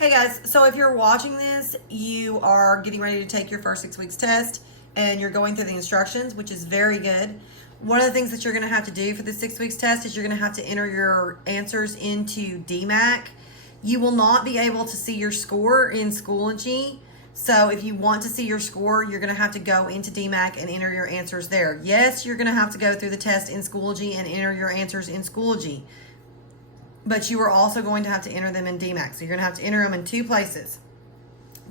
Hey guys, so if you're watching this, you are getting ready to take your first 6 weeks test and you're going through the instructions, which is very good. One of the things that you're going to have to do for the 6 weeks test is you're going to have to enter your answers into DMAC. You will not be able to see your score in Schoology. So if you want to see your score, you're going to have to go into DMAC and enter your answers there. Yes, you're going to have to go through the test in Schoology and enter your answers in Schoology. But you are also going to have to enter them in DMAC. So you're going to have to enter them in two places.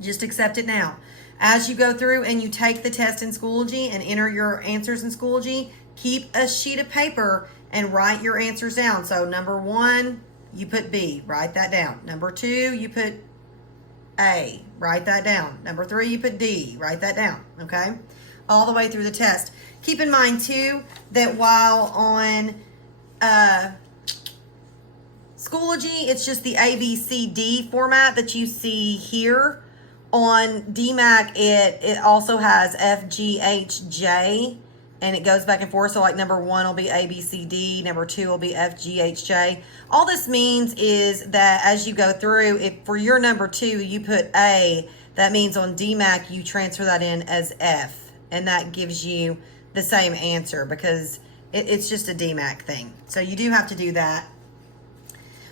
Just accept it now. As you go through and you take the test in Schoology and enter your answers in Schoology, keep a sheet of paper and write your answers down. So number 1, you put B, write that down. Number 2, you put A, write that down. Number 3, you put D, write that down, okay? All the way through the test. Keep in mind too that while on Schoology, it's just the A, B, C, D format that you see here. On DMAC, it also has F, G, H, J, and it goes back and forth. So like number 1 will be A, B, C, D. Number 2 will be F, G, H, J. All this means is that as you go through, if for your number 2, you put A, that means on DMAC, you transfer that in as F. And that gives you the same answer because it's just a DMAC thing. So you do have to do that.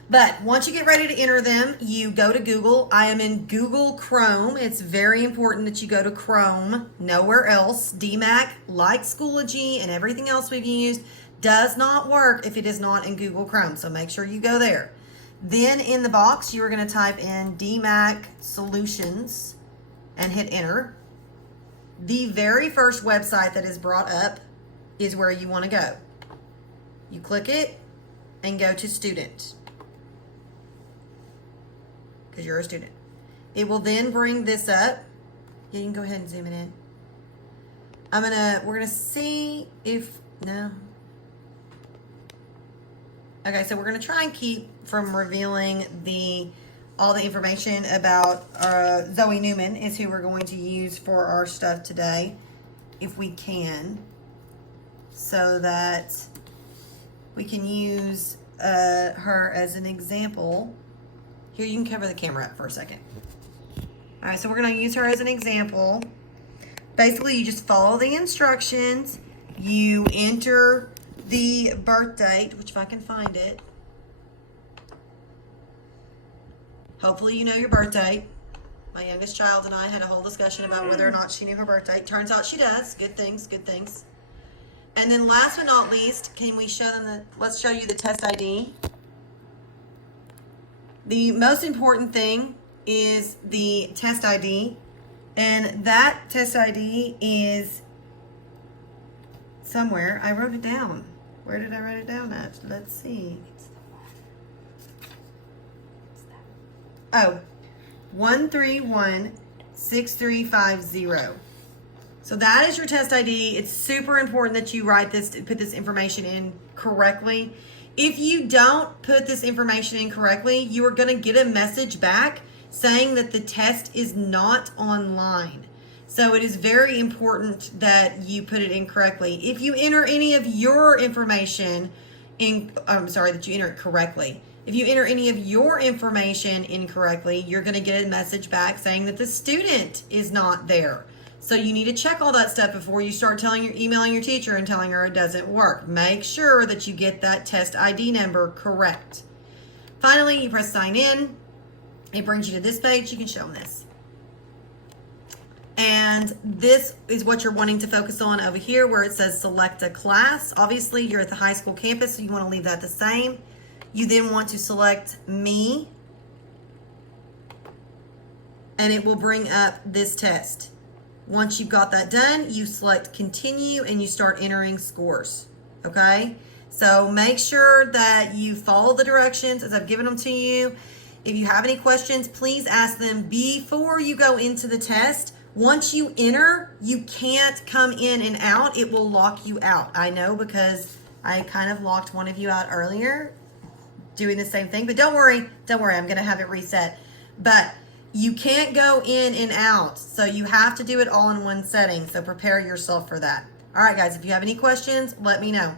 But once you get ready to enter them, you go to Google. I am in Google Chrome. It's very important that you go to Chrome, nowhere else. DMAC, like Schoology and everything else we've used, does not work if it is not in Google Chrome. So make sure you go there. Then in the box, you are going to type in DMAC Solutions and hit enter. The very first website that is brought up is where you want to go. You click it and go to Student, because you're a student. It will then bring this up. Yeah, you can go ahead and zoom it in. We're gonna see if, no. Okay, so we're gonna try and keep from revealing all the information about Zoe Newman is who we're going to use for our stuff today, if we can, so that we can use her as an example. Here, you can cover the camera up for a second. All right, so we're going to use her as an example. Basically, you just follow the instructions. You enter the birth date, which if I can find it. Hopefully, you know your birth date. My youngest child and I had a whole discussion about whether or not she knew her birth date. Turns out she does. Good things, good things. And then last but not least, can we show them let's show you the test ID. The most important thing is the test ID, and that test ID is somewhere. I wrote it down. Where did I write it down at? Let's see. Oh, 1316350. So that is your test ID. It's super important that you put this information in correctly. If you don't put this information in correctly, you are going to get a message back saying that the test is not online. So it is very important that you put it in correctly. If you enter any of your information that you enter it correctly. If you enter any of your information incorrectly, you're going to get a message back saying that the student is not there. So you need to check all that stuff before you start emailing your teacher and telling her it doesn't work. Make sure that you get that test ID number correct. Finally, you press sign in. It brings you to this page. You can show them this. And this is what you're wanting to focus on over here where it says select a class. Obviously, you're at the high school campus, so you want to leave that the same. You then want to select me. And it will bring up this test. Once you've got that done, you select continue and you start entering scores, okay? So make sure that you follow the directions as I've given them to you. If you have any questions, please ask them before you go into the test. Once you enter, you can't come in and out. It will lock you out. I know because I kind of locked one of you out earlier doing the same thing, but don't worry, I'm gonna have it reset. But you can't go in and out, so you have to do it all in one setting, so prepare yourself for that. All right, guys, if you have any questions, let me know.